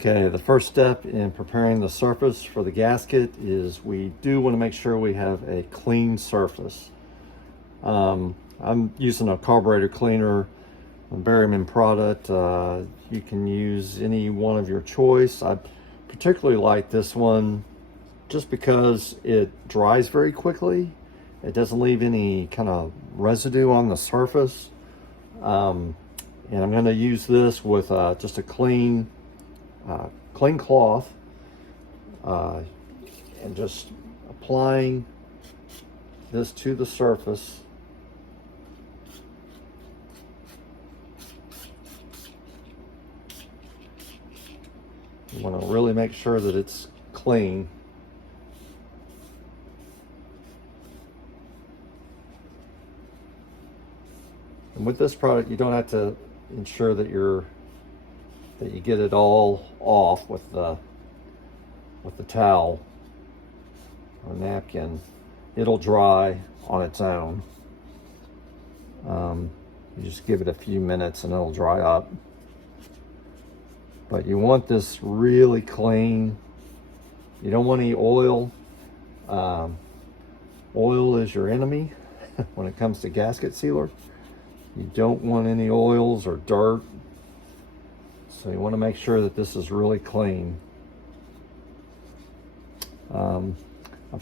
Okay, the first step in preparing the surface for the gasket is we do want to make sure we have a clean surface. I'm using a carburetor cleaner, a Berryman product. You can use any one of your choice. I particularly like this one just because it dries very quickly. It doesn't leave any kind of residue on the surface. And I'm going to use this with just a clean cloth and just applying this to the surface. You want to really make sure that it's clean. And with this product, you don't have to ensure that you get it all off with the towel or napkin. It'll dry on its own. You just give it a few minutes and it'll dry up. But you want this really clean. You don't want any oil. Oil is your enemy when it comes to gasket sealer. You don't want any oils or dirt. So you want to make sure that this is really clean. I've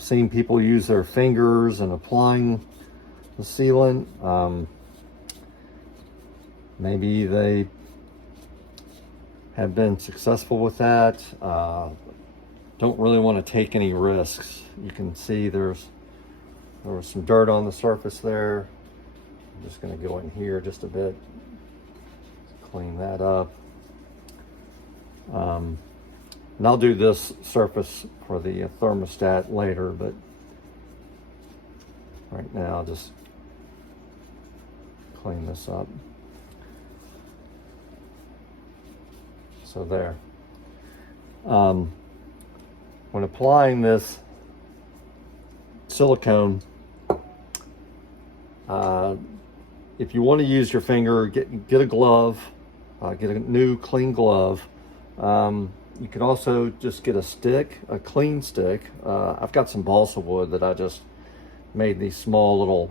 seen people use their fingers and applying the sealant. Maybe they have been successful with that. Don't really want to take any risks. You can see there was some dirt on the surface there. I'm just going to go in here just a bit, clean that up. And I'll do this surface for the thermostat later, but right now I'll just clean this up. So there. When applying this silicone, if you want to use your finger, get a glove, get a new clean glove. You can also just get a stick, a clean stick. I've got some balsa wood that I just made these small little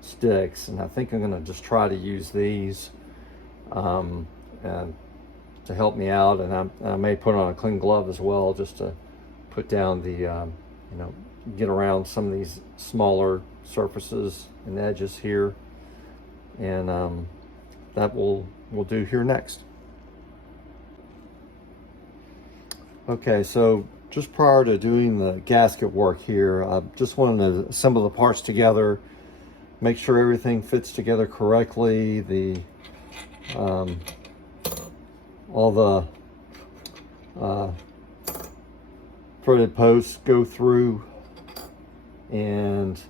sticks, and I think I'm going to just try to use these and to help me out. And I may put on a clean glove as well, just to put down the, get around some of these smaller surfaces and edges here. And that we'll do here next. Okay, so just prior to doing the gasket work here, I just wanted to assemble the parts together, make sure everything fits together correctly. All the threaded posts go through, and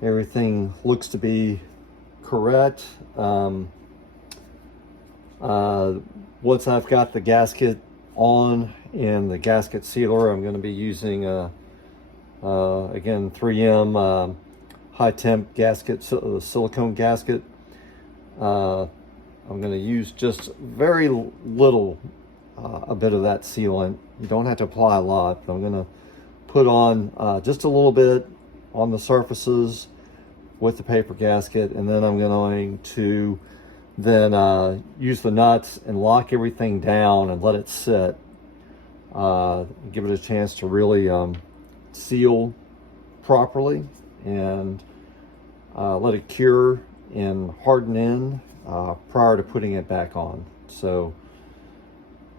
everything looks to be correct. Once I've got the gasket on and the gasket sealer, I'm going to be using again 3M high temp gasket, silicone gasket. I'm going to use just very little, a bit of that sealant. You don't have to apply a lot, but I'm going to put on just a little bit on the surfaces with the paper gasket, and then I'm going to then use the nuts and lock everything down and let it sit. Give it a chance to really seal properly, and let it cure and harden in prior to putting it back on. So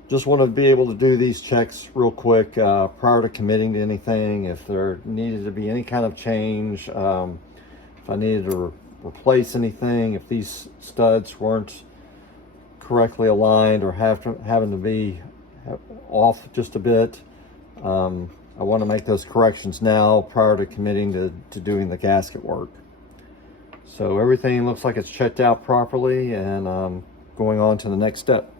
just want to be able to do these checks real quick prior to committing to anything. If there needed to be any kind of change, if I needed to replace anything, if these studs weren't correctly aligned or having to be off just a bit, I want to make those corrections now prior to committing to doing the gasket work. So everything looks like it's checked out properly, and going on to the next step.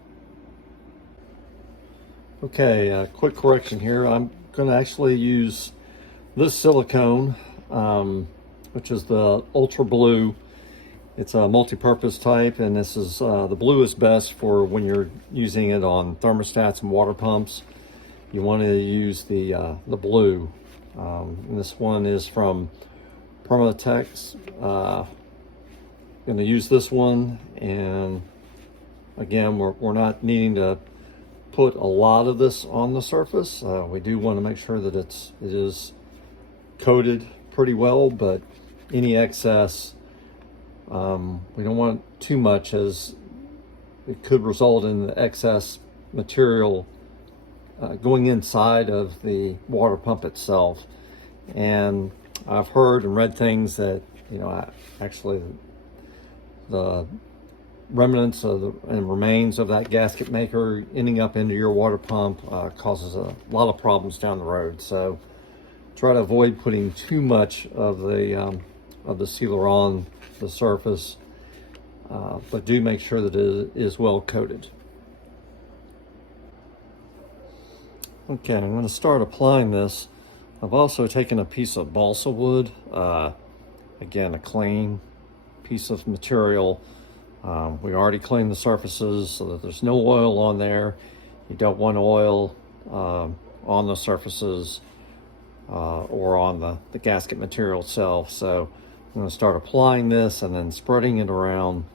Okay, quick correction here. I'm going to actually use this silicone, which is the ultra blue. It's a multi-purpose type, and this is the blue is best for when you're using it on thermostats and water pumps. You want to use the blue. And this one is from Permatex. Going to use this one, and again, we're not needing to put a lot of this on the surface. We do want to make sure that it is coated pretty well, but any excess, we don't want too much, as it could result in the excess material going inside of the water pump itself. And I've heard and read things that, actually the remnants and remains of that gasket maker ending up into your water pump causes a lot of problems down the road. So try to avoid putting too much of the sealer on the surface, but do make sure that it is well coated. Okay, I'm going to start applying this. I've also taken a piece of balsa wood, again, a clean piece of material. We already cleaned the surfaces so that there's no oil on there. You don't want oil on the surfaces or on the gasket material itself. So I'm going to start applying this and then spreading it around,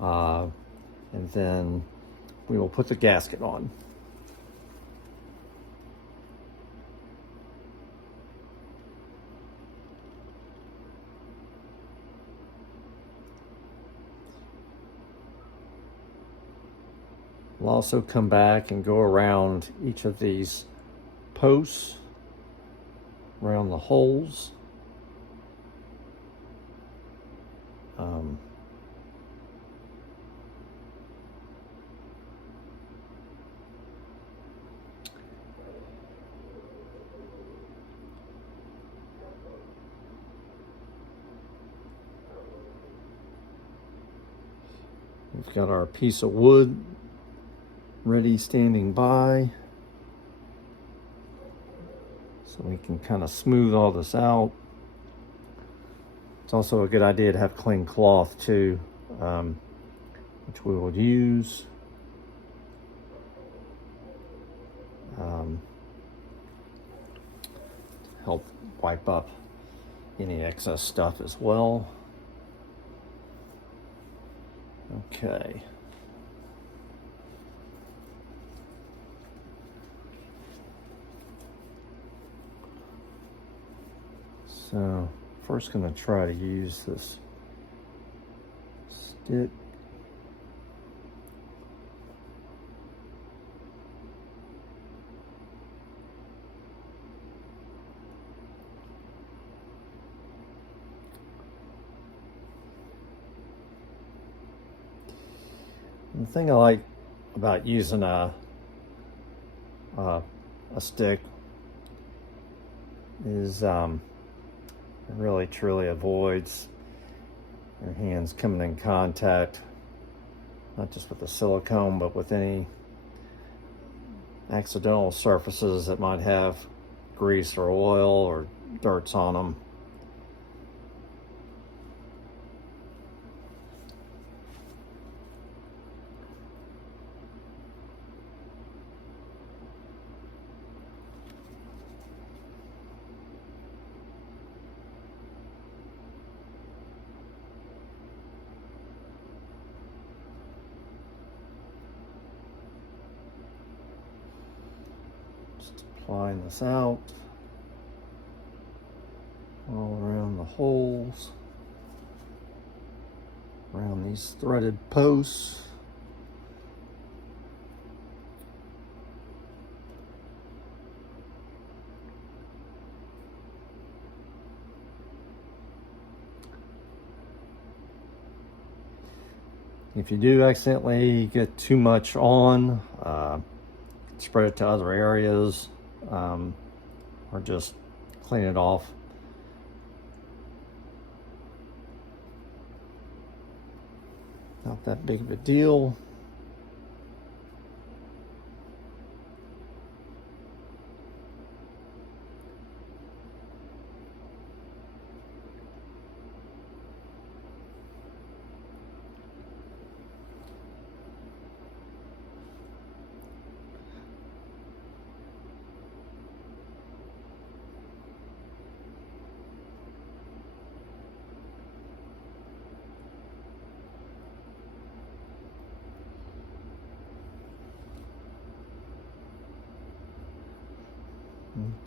and then we will put the gasket on. I'll also come back and go around each of these posts, around the holes. We've got our piece of wood ready, standing by, so we can kind of smooth all this out. It's also a good idea to have clean cloth too, which we will use. To help wipe up any excess stuff as well. Okay. So first going to try to use this stick. And the thing I like about using a stick is it really truly avoids your hands coming in contact, not just with the silicone, but with any accidental surfaces that might have grease or oil or dirts on them. Applying this out all around the holes, around these threaded posts. If you do accidentally get too much on, spread it to other areas, or just clean it off. Not that big of a deal.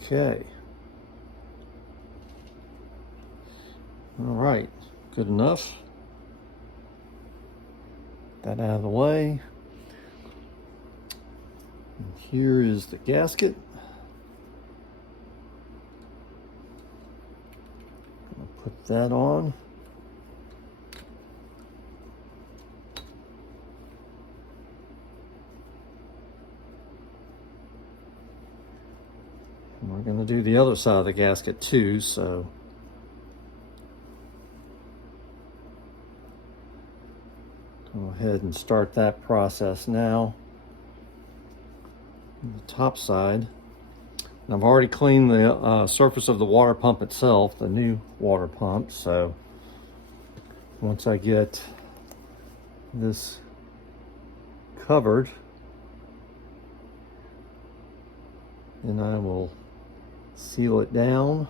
Okay. All right, good enough. That out of the way. And here is the gasket. I'll put that on. And we're going to do the other side of the gasket too, so go ahead and start that process now. The top side. And I've already cleaned the surface of the water pump itself, the new water pump, so once I get this covered, then I will seal it down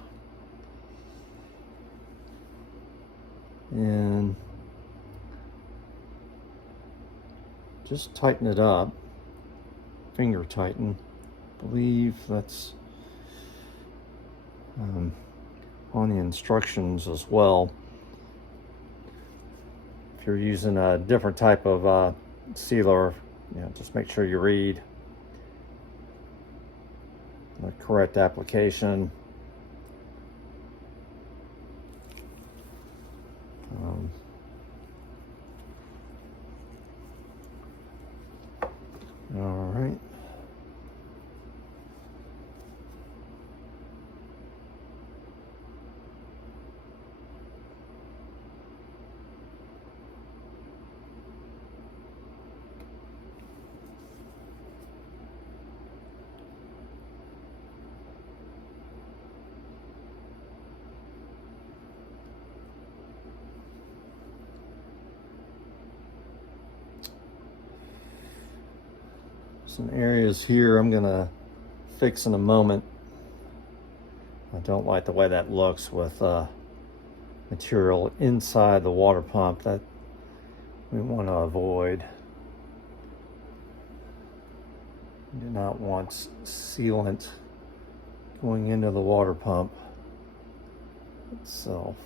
and just tighten it up, finger tighten. I believe that's on the instructions as well. If you're using a different type of sealer, just make sure you read the correct application. All right. Some areas here I'm gonna fix in a moment. I don't like the way that looks with material inside the water pump. That we want to avoid. We do not want sealant going into the water pump itself.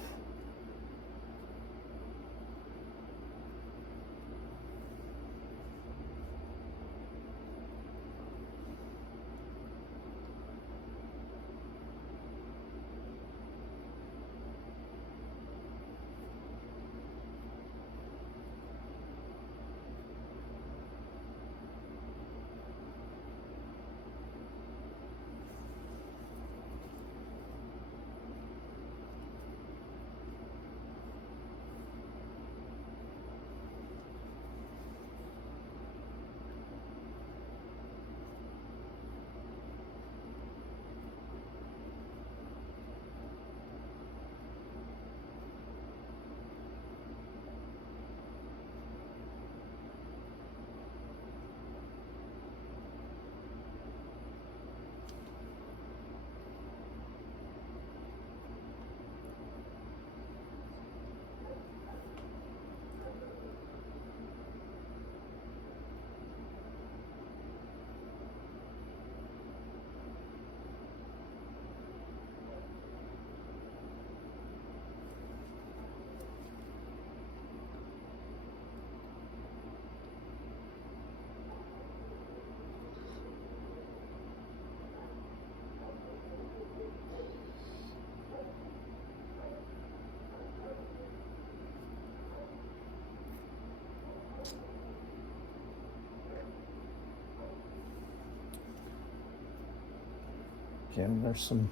Again, there's some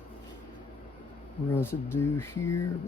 residue here.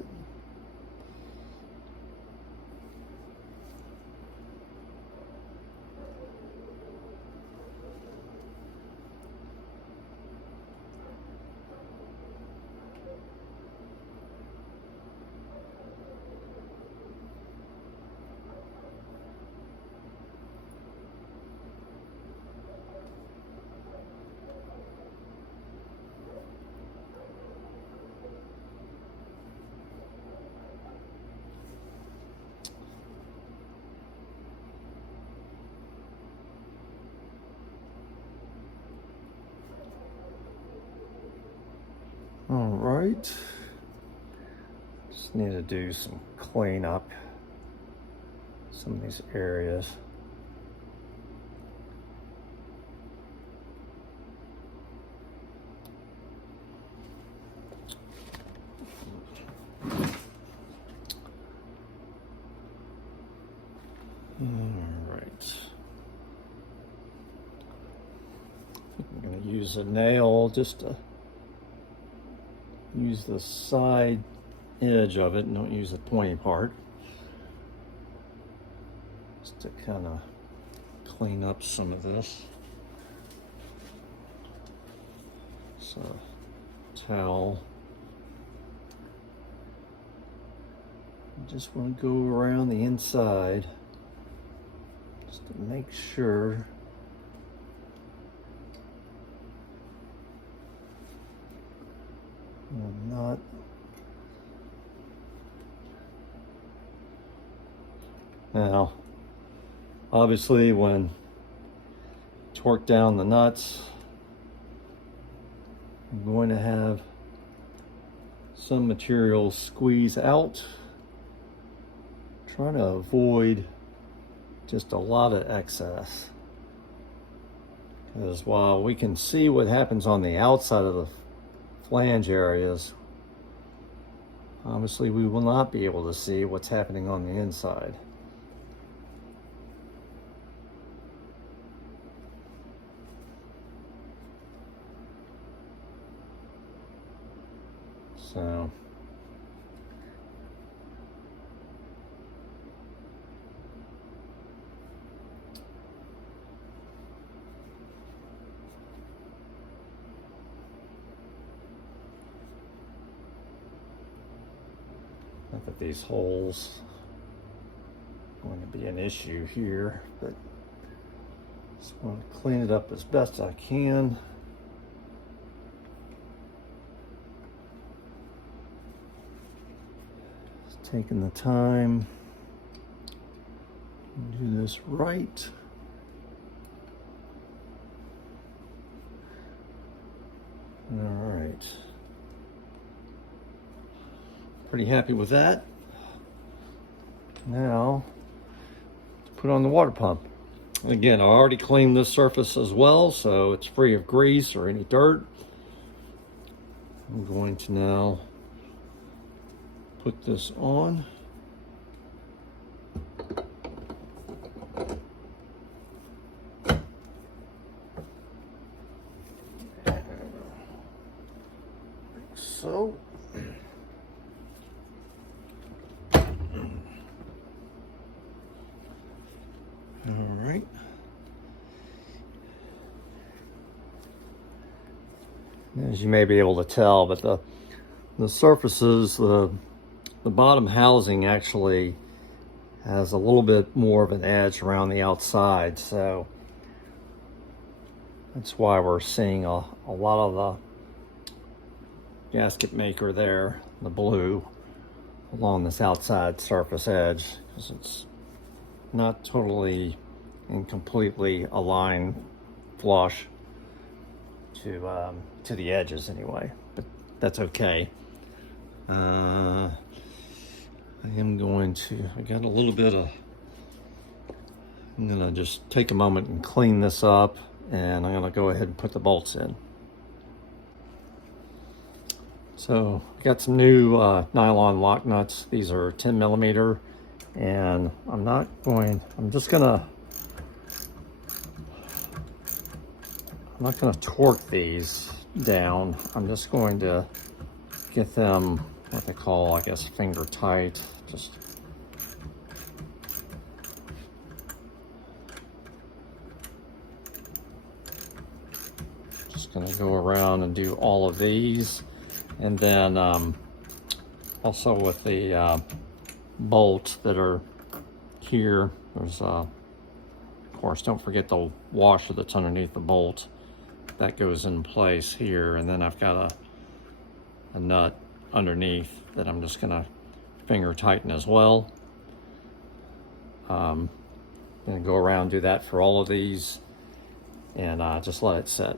All right. Just need to do some cleanup. Some of these areas. All right. I'm going to use a nail just to use the side edge of it and don't use the pointy part. Just to kind of clean up some of this. So, towel. Just want to go around the inside just to make sure I'm not now. Obviously, when torque down the nuts, I'm going to have some material squeeze out, trying to avoid just a lot of excess. Because while we can see what happens on the outside of the flange areas, obviously we will not be able to see what's happening on the inside. So not that these holes are going to be an issue here, but just want to clean it up as best I can. Just taking the time to do this right. All right. Pretty happy with that. Now, put on the water pump. Again, I already cleaned this surface as well, so it's free of grease or any dirt. I'm going to now put this on. Like so. All right. As you may be able to tell, but the surfaces, the bottom housing actually has a little bit more of an edge around the outside, so that's why we're seeing a lot of the gasket maker there, the blue, along this outside surface edge, because it's not totally and completely aligned flush to the edges anyway, but that's okay. I got a little bit of, I'm gonna just take a moment and clean this up, and I'm gonna go ahead and put the bolts in. So I got some new nylon lock nuts. These are 10 millimeter, and I'm not gonna torque these down. I'm just going to get them what they call, I guess, finger tight. Just gonna go around and do all of these, and then also with the bolts that are here, there's of course, don't forget the washer that's underneath the bolt. That goes in place here, and then I've got a nut underneath that I'm just gonna finger tighten as well. Gonna go around and do that for all of these, and just let it set.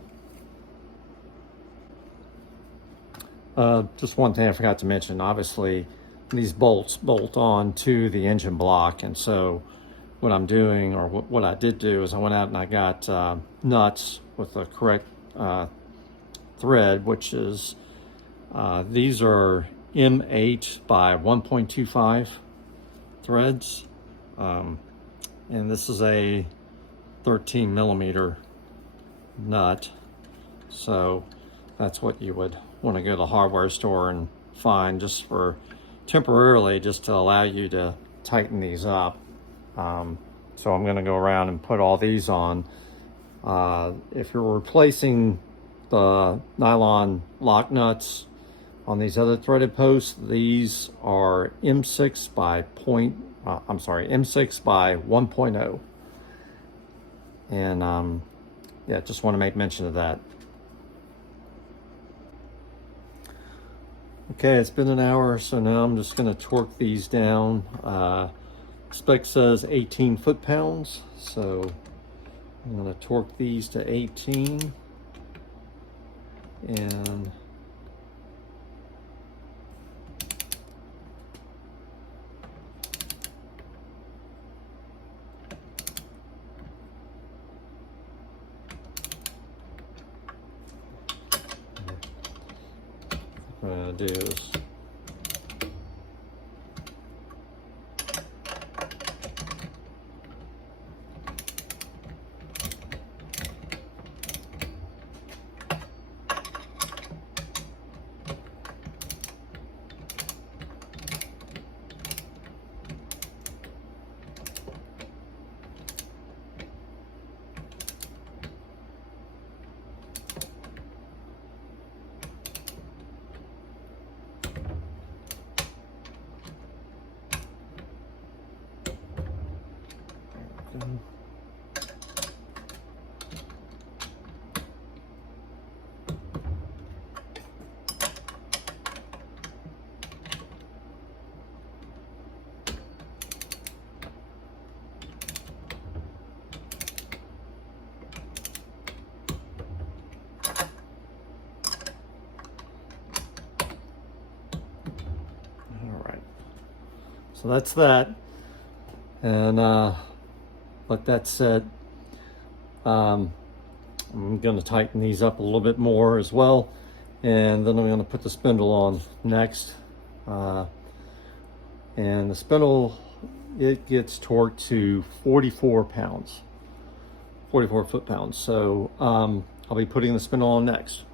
just one thing I forgot to mention. Obviously, these bolts bolt on to the engine block, and so what I'm doing, or what I did do, is I went out and I got nuts with the correct thread, which is these are M8 by 1.25 threads, and this is a 13 millimeter nut. So that's what you would want to go to the hardware store and find, just for temporarily, just to allow you to tighten these up. So I'm going to go around and put all these on. If you're replacing the nylon lock nuts on these other threaded posts, these are M6 by M6 by 1.0. And yeah, just want to make mention of that. Okay, it's been an hour, so now I'm just going to torque these down. Spec says 18 foot-pounds, so I'm going to torque these to 18. And what I'm going to do is so that's that. And like that said, I'm going to tighten these up a little bit more as well, and then I'm going to put the spindle on next. And the spindle, it gets torqued to 44 pounds, 44 foot-pounds. So I'll be putting the spindle on next.